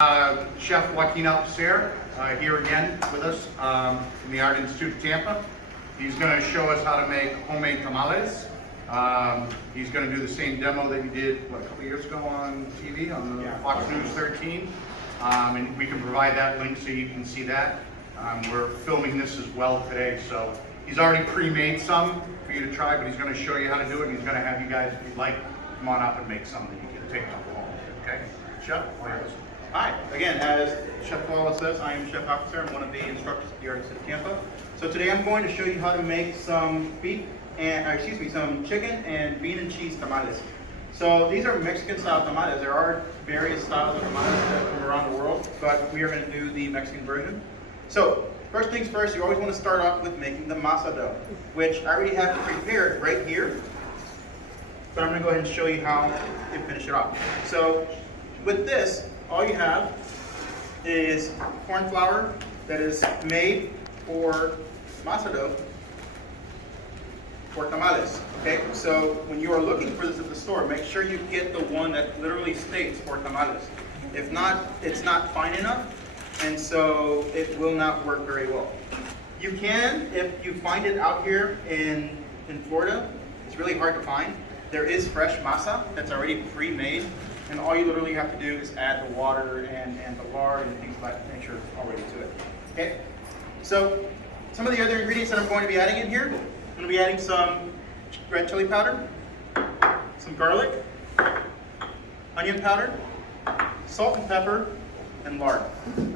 Chef Joaquin Alcocer here again with us from the Art Institute of Tampa. He's going to show us how to make homemade tamales. He's going to do the same demo that he did a couple years ago on TV on Fox News 13. And we can provide that link so you can see that. We're filming this as well today, so he's already pre-made some for you to try, but he's going to show you how to do it. And he's going to have you guys, if you'd like, come on up and make some that you can take home. Okay, Chef, all yours. Hi, again, as Chef Wallace says, I am Chef Alcocer. I'm one of the instructors at the Art Institute of Tampa. So today I'm going to show you how to make some some chicken and bean and cheese tamales. So these are Mexican style tamales. There are various styles of tamales that from around the world, but we are going to do the Mexican version. So first things first, you always want to start off with making the masa dough, which I already have prepared right here. But I'm going to go ahead and show you how to finish it off. So with this, all you have is corn flour that is made for masa dough for tamales. Okay, so when you are looking for this at the store, make sure you get the one that literally states for tamales. If not, it's not fine enough, and so it will not work very well. You can, if you find it out here in Florida, it's really hard to find. There is fresh masa that's already pre-made. And all you literally have to do is add the water and the lard and things of that nature already to it. Okay? So some of the other ingredients that I'm going to be adding in here, I'm going to be adding some red chili powder, some garlic, onion powder, salt and pepper, and lard.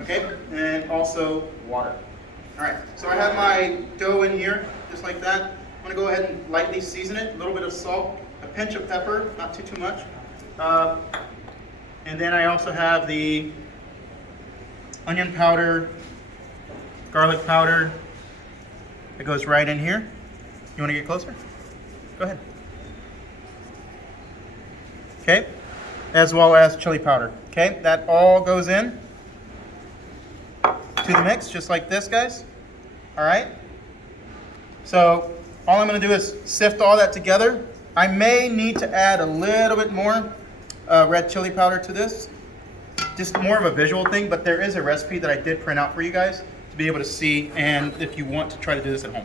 Okay? And also water. Alright, so I have my dough in here, just like that. I'm going to go ahead and lightly season it, a little bit of salt, a pinch of pepper, not too much. And then I also have the onion powder, garlic powder that goes right in here. You want to get closer? Go ahead. Okay, as well as chili powder. Okay, that all goes in to the mix, just like this, guys. All right. So all I'm going to do is sift all that together. I may need to add a little bit more red chili powder to this. Just more of a visual thing, but there is a recipe that I did print out for you guys to be able to see, and if you want to try to do this at home.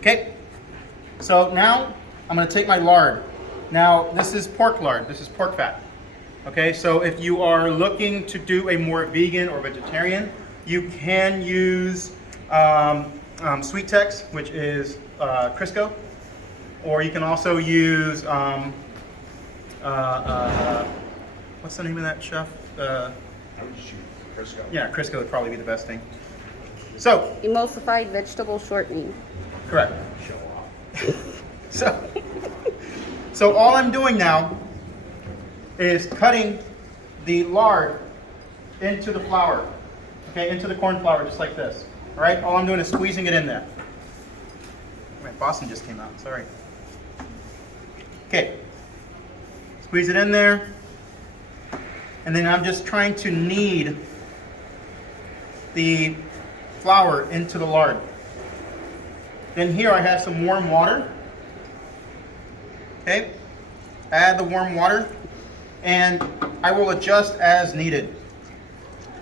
Okay, so now I'm going to take my lard. Now this is pork lard, this is pork fat. Okay, so if you are looking to do a more vegan or vegetarian, you can use Sweet Tex, which is Crisco, or you can also use what's the name of that, chef? I would just use Crisco. Yeah, Crisco would probably be the best thing. So, emulsified vegetable shortening. correct. Show off. So all I'm doing now is cutting the lard into the flour, okay, into the corn flour, just like this. All right, all I'm doing is squeezing it in there. Wait, Boston just came out, sorry. Okay, squeeze it in there, and then I'm just trying to knead the flour into the lard. Then here I have some warm water. Okay, add the warm water, and I will adjust as needed.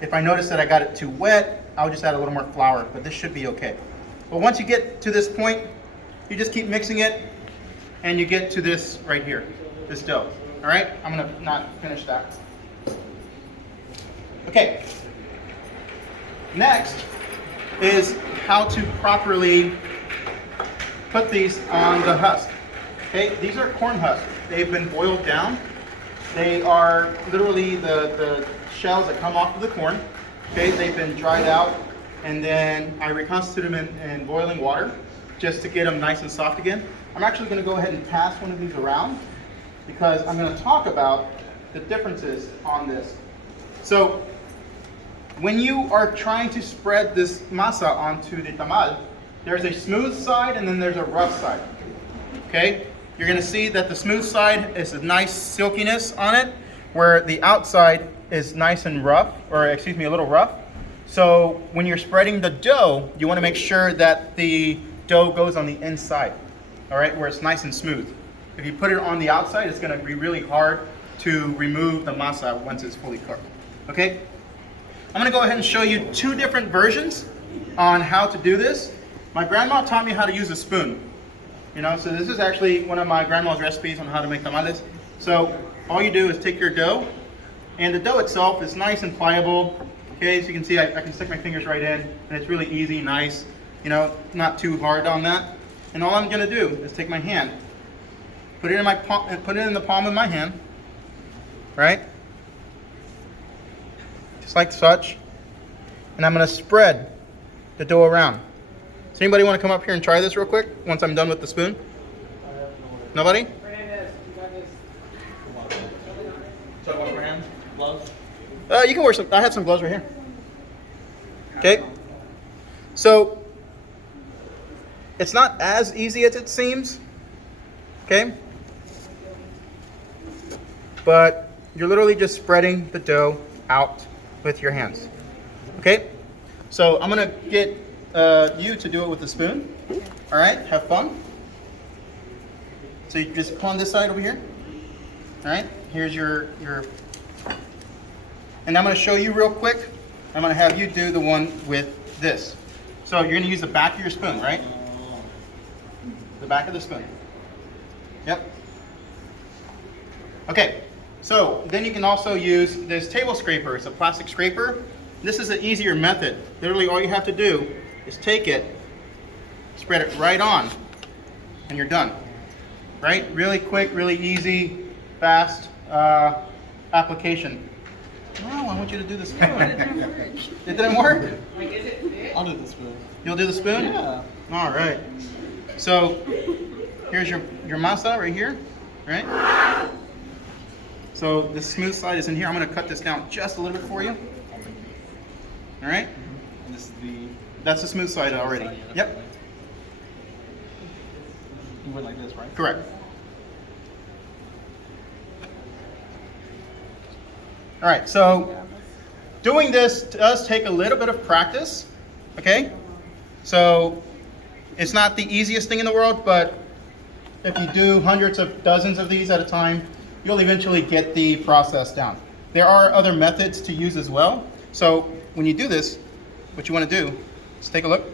If I notice that I got it too wet, I'll just add a little more flour, but this should be okay. But once you get to this point, you just keep mixing it, and you get to this right here, this dough. All right, I'm gonna not finish that. Okay, next is how to properly put these on the husk. Okay, these are corn husks. They've been boiled down. They are literally the shells that come off of the corn. Okay, they've been dried out, and then I reconstitute them in boiling water just to get them nice and soft again. I'm actually going to go ahead and pass one of these around because I'm going to talk about the differences on this. So when you are trying to spread this masa onto the tamal, there's a smooth side and then there's a rough side. Okay, you're going to see that the smooth side is a nice silkiness on it, where the outside is nice and rough, or excuse me, a little rough. So when you're spreading the dough, you want to make sure that the dough goes on the inside, all right, where it's nice and smooth. If you put it on the outside, it's going to be really hard to remove the masa once it's fully cooked. Okay, I'm gonna go ahead and show you 2 different versions on how to do this. My grandma taught me how to use a spoon. You know, so this is actually one of my grandma's recipes on how to make tamales. So all you do is take your dough, and the dough itself is nice and pliable. Okay, so you can see I can stick my fingers right in, and it's really easy, nice. You know, not too hard on that. And all I'm gonna do is take my hand, put it in my palm, put it in the palm of my hand, right? Just like such. And I'm gonna spread the dough around. Does anybody want to come up here and try this real quick once I'm done with the spoon? Nobody? So I wash my hands? Gloves? You can wear some. I have some gloves right here. Okay. So it's not as easy as it seems. Okay. But you're literally just spreading the dough out with your hands. Okay. So I'm gonna get you to do it with the spoon. All right. Have fun. So you just pull on this side over here. All right. Here's your. And I'm going to show you real quick. I'm going to have you do the one with this. So you're going to use the back of your spoon, right? The back of the spoon. Yep. Okay. So then you can also use this table scraper. It's a plastic scraper. This is an easier method. Literally all you have to do is take it, spread it right on, and you're done. Right? Really quick, really easy, fast application. No, I want you to do the spoon. It didn't work? I'll do the spoon. You'll do the spoon? Yeah. All right. So here's your masa right here, right? So the smooth side is in here. I'm going to cut this down just a little bit for you. All right? And this is the... That's the smooth side already. Yep. You went like this, right? Correct. All right, so doing this does take a little bit of practice, okay? So it's not the easiest thing in the world, but if you do hundreds of dozens of these at a time, you'll eventually get the process down. There are other methods to use as well. So when you do this, what you want to do is take a look.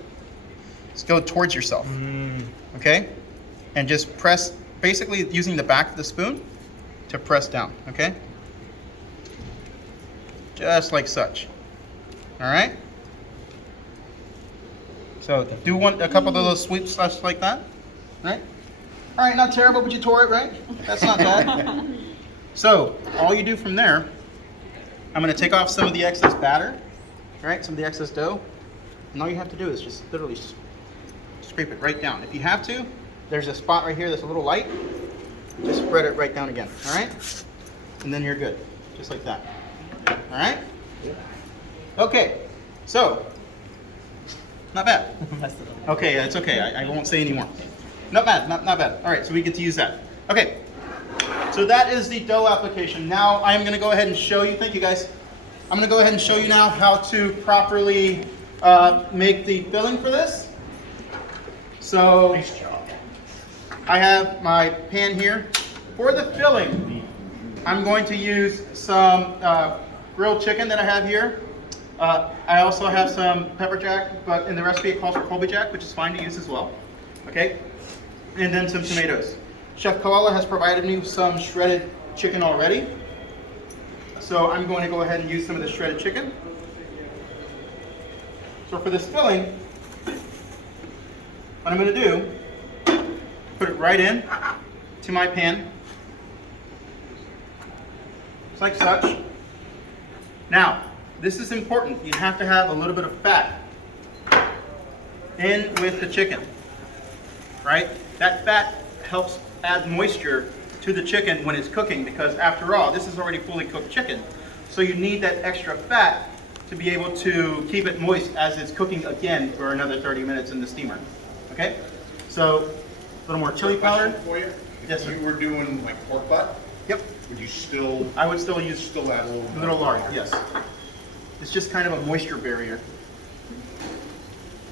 Just go towards yourself, okay? And just press, basically using the back of the spoon to press down, okay? Just like such. All right? So do a couple of those sweeps just like that, right? All right, not terrible, but you tore it, right? That's not bad. So all you do from there, I'm gonna take off some of the excess batter, right? Some of the excess dough. And all you have to do is just literally scrape it right down. If you have to, there's a spot right here that's a little light. Just spread it right down again, all right? And then you're good, just like that. All right? Okay, so, not bad. Okay, it's okay, I won't say anymore. Not bad, not bad. All right, so we get to use that. Okay, so that is the dough application. Now I'm gonna go ahead and show you, thank you guys. I'm gonna go ahead and show you now how to properly make the filling for this. So, Nice job. I have my pan here. For the filling, I'm going to use some grilled chicken that I have here. I also have some pepper jack, but in the recipe it calls for Colby jack, which is fine to use as well. Okay? And then some tomatoes. Chef Koala has provided me some shredded chicken already. So I'm going to go ahead and use some of the shredded chicken. So for this filling, what I'm going to do, put it right in to my pan. Just like such. Now, this is important. You have to have a little bit of fat in with the chicken, right? That fat helps add moisture to the chicken when it's cooking, because after all, this is already fully cooked chicken. So you need that extra fat to be able to keep it moist as it's cooking again for another 30 minutes in the steamer. Okay? So a little more chili powder. Question for you. Yes, sir. If you were doing like pork butt, Yep. would you still I would still use still add a little lard, yes. It's just kind of a moisture barrier.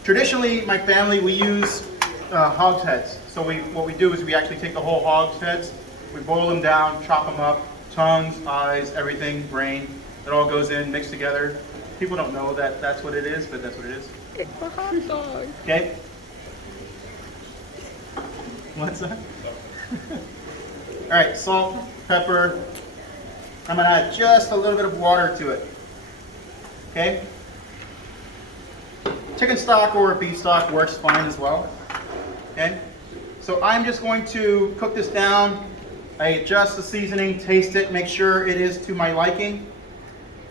Traditionally, my family, we use hog's heads. So what we do is we actually take the whole hog's heads, we boil them down, chop them up, tongues, eyes, everything, brain. It all goes in, mixed together. People don't know that that's what it is, but that's what it is. It's a hot dog. Okay? What's that? All right, salt, pepper. I'm gonna add just a little bit of water to it. Okay? Chicken stock or beef stock works fine as well. Okay? So I'm just going to cook this down. I adjust the seasoning, taste it, make sure it is to my liking.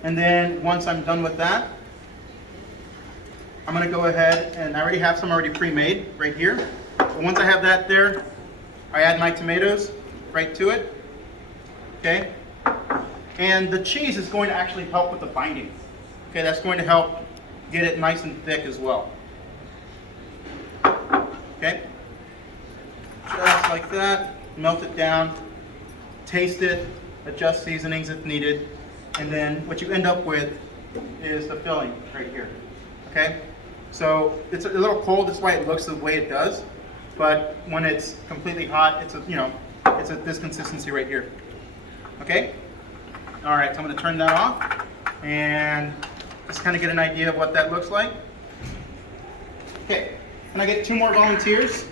And then once I'm done with that, I'm gonna go ahead, and I already have some already pre-made right here. So once I have that there, I add my tomatoes right to it. Okay? And the cheese is going to actually help with the binding. Okay, that's going to help get it nice and thick as well. Okay? Just like that, melt it down, taste it, adjust seasonings if needed, and then what you end up with is the filling right here. Okay? So it's a little cold, that's why it looks the way it does, but when it's completely hot, it's this consistency right here. Okay? All right, so I'm going to turn that off and just kind of get an idea of what that looks like. Okay, can I get 2 more volunteers?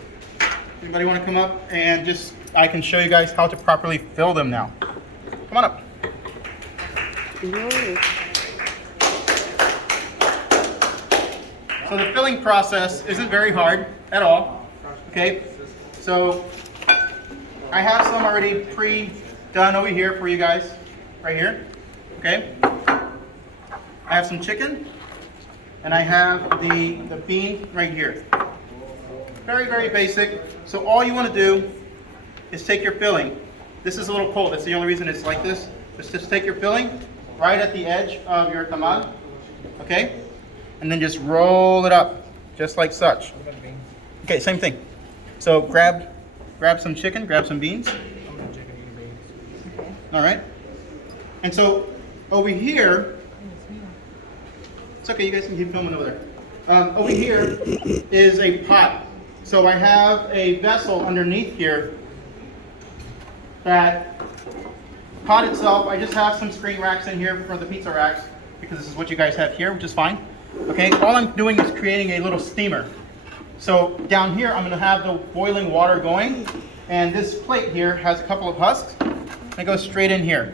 Anybody want to come up and just, I can show you guys how to properly fill them now. Come on up. No. So the filling process isn't very hard at all. Okay, so I have some already pre-done over here for you guys, right here. Okay, I have some chicken, and I have the bean right here. Very, very basic. So all you want to do is take your filling. This is a little cold. That's the only reason it's like this. Just take your filling right at the edge of your tamal. Okay, and then just roll it up, just like such. Okay, same thing. So grab some chicken, grab some beans. All right. And so over here, it's okay, you guys can keep filming over there. Over here is a pot. So I have a vessel underneath here. That pot itself, I just have some screen racks in here for the pizza racks because this is what you guys have here, which is fine. Okay, all I'm doing is creating a little steamer. So down here, I'm going to have the boiling water going, and this plate here has a couple of husks. It goes straight in here.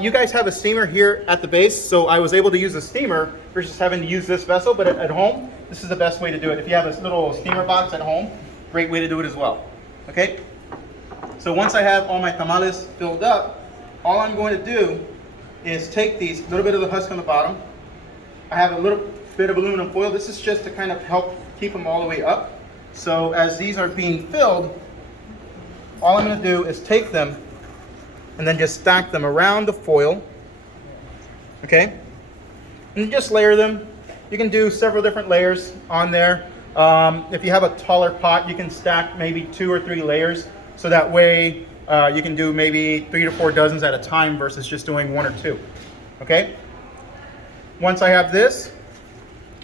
You guys have a steamer here at the base, so I was able to use a steamer versus having to use this vessel, but at home, this is the best way to do it. If you have this little steamer box at home, great way to do it as well. Okay? So once I have all my tamales filled up, all I'm going to do is take these, little bit of the husk on the bottom. I have a little bit of aluminum foil. This is just to kind of help keep them all the way up. So as these are being filled, all I'm going to do is take them and then just stack them around the foil. Okay? And just layer them. You can do several different layers on there. If you have a taller pot, you can stack maybe 2 or 3 layers. So that way you can do maybe 3 to 4 dozens at a time versus just doing 1 or 2. Okay? Once I have this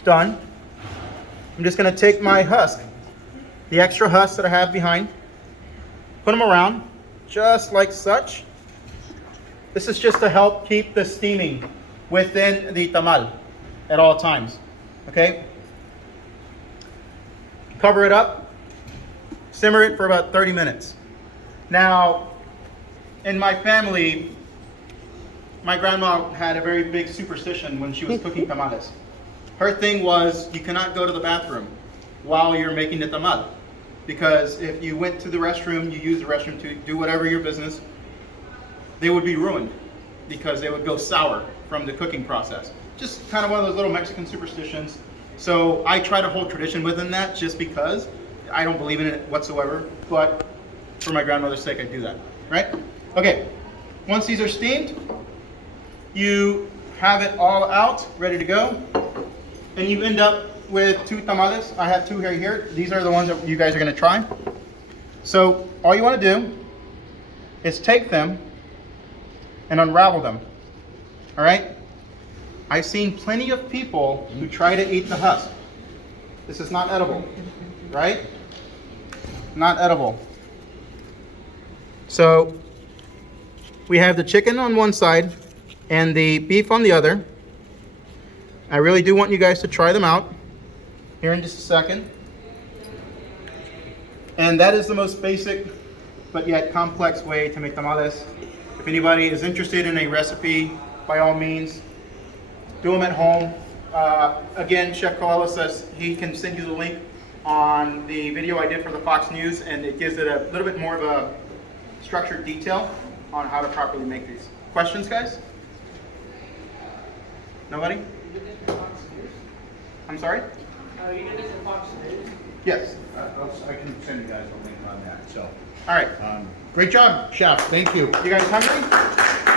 done, I'm just going to take my husk, the extra husk that I have behind, put them around just like such. This is just to help keep the steaming within the tamal at all times. Okay? Cover it up, simmer it for about 30 minutes. Now, in my family, my grandma had a very big superstition when she was cooking tamales. Her thing was you cannot go to the bathroom while you're making the tamal. Because if you went to the restroom, you used the restroom to do whatever your business, they would be ruined because they would go sour from the cooking process. Just kind of one of those little Mexican superstitions. So I try to hold tradition within that just because I don't believe in it whatsoever. But for my grandmother's sake, I do that, right? Okay, once these are steamed, you have it all out, ready to go. And you end up with 2 tamales. I have 2 here. These are the ones that you guys are gonna try. So all you wanna do is take them and unravel them, all right? I've seen plenty of people who try to eat the husk. This is not edible, right? Not edible. So we have the chicken on one side and the beef on the other. I really do want you guys to try them out here in just a second. And that is the most basic but yet complex way to make tamales. If anybody is interested in a recipe, by all means, do them at home. Again, Chef Coelho says he can send you the link on the video I did for the Fox News, and it gives it a little bit more of a structured detail on how to properly make these. Questions, guys? Nobody? I'm sorry? You did this in Fox News? Yes. I can send you guys a link on that, so. All right. Great job, Chef, thank you. You guys hungry?